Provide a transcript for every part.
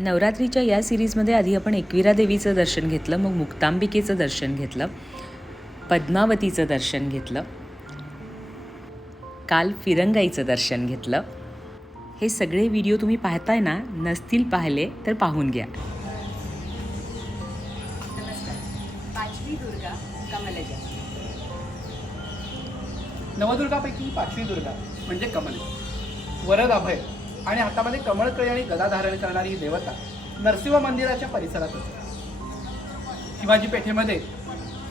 नवरात्रीच्या या सिरीजमध्ये आधी आपण एकविरा देवीचं दर्शन घेतलं, मग मुक्तांबिकेचं दर्शन घेतलं, पद्मावतीचं दर्शन घेतलं, काल फिरंगाईचं दर्शन घेतलं. हे सगळे व्हिडिओ तुम्ही पाहताय ना, नसतील पाहिले तर पाहून घ्या. नमस्कार. पाचवी दुर्गा कमलजा. नवदुर्गापैकी पाचवी दुर्गा म्हणजे कमल, वरद अभय आणि हातामध्ये कमळकळी आणि गदा धारण करणारी ही देवता नरसिंह मंदिराच्या परिसरात होती. शिवाजी पेठेमध्ये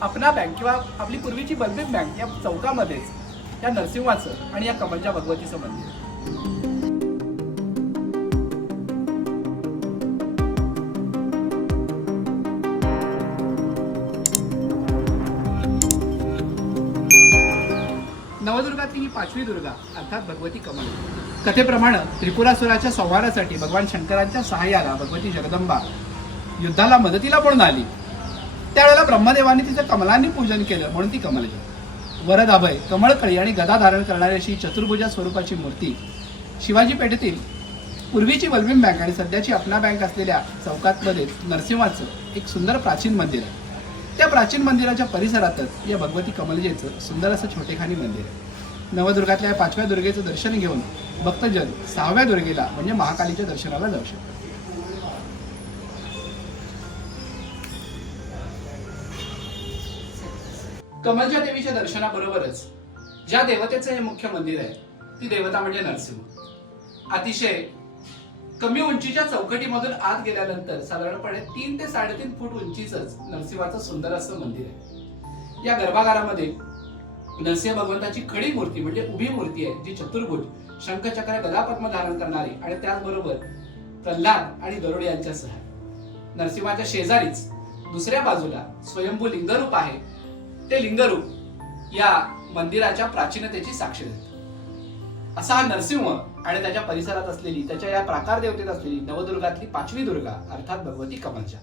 अपना बँक किंवा आपली पूर्वीची बलबीर बँक या चौकामध्येच या नरसिंहाचं आणि या कमलच्या भगवतीचं मंदिर आहे. नवदुर्गातली ही पाचवी दुर्गा अर्थात भगवती कमल. कथेप्रमाणे त्रिपुरासुराच्या संहारासाठी भगवान शंकरांच्या सहाय्याला भगवती जगदंबा युद्धाला मदतीला पळून आली. त्यावेळेला ब्रह्मदेवाने तिचं कमलांनी पूजन केलं, म्हणून ती कमलजा. वरद अभय, कमळकळी आणि गदा धारण करणारी अशी चतुर्भुजा स्वरूपाची मूर्ती शिवाजी पेठेतील पूर्वीची बलबीर बँक आणि सध्याची अपना बँक असलेल्या चौकातमध्ये नरसिंहाचं एक सुंदर प्राचीन मंदिर आहे. त्या प्राचीन मंदिराच्या परिसरातच या भगवती कमलजेचं सुंदर असं छोटेखानी मंदिर आहे. नवदुर्गातल्या या पाचव्या दुर्गेचं दर्शन घेऊन भक्तजन सहाव्या दुर्गेला म्हणजे महाकालीच्या दर्शनाला जाऊ शकतात. कमलजा देवीच्या दर्शनाबरोबरच ज्या देवतेचं हे मुख्य मंदिर आहे ती देवता म्हणजे नरसिंह. अतिशय कमी उंचीच्या चौकटीमधून आत गेल्यानंतर साधारणपणे 3 ते 3.5 फूट उंचीचंच नरसिंहाचं सुंदर असं मंदिर आहे. या गर्भागारामध्ये नरसिंह भगवंताची खडी मूर्ती म्हणजे उभी मूर्ती आहे, जी चतुर्भुज, शंखचक्र, गदा पद्म धारण करणारी आणि त्याचबरोबर प्रल्हाद आणि गरुड यांच्यासह आहे. नरसिंहाच्या शेजारीच दुसऱ्या बाजूला स्वयंभू लिंगरूप आहे. ते लिंगरूप या मंदिराच्या प्राचीनतेची साक्ष देते. असा हा नरसिंह आणि त्याच्या परिसरात असलेली, त्याच्या या प्राकार देवतेत असलेली नवदुर्गातली पाचवी दुर्गा अर्थात भगवती कमलजा.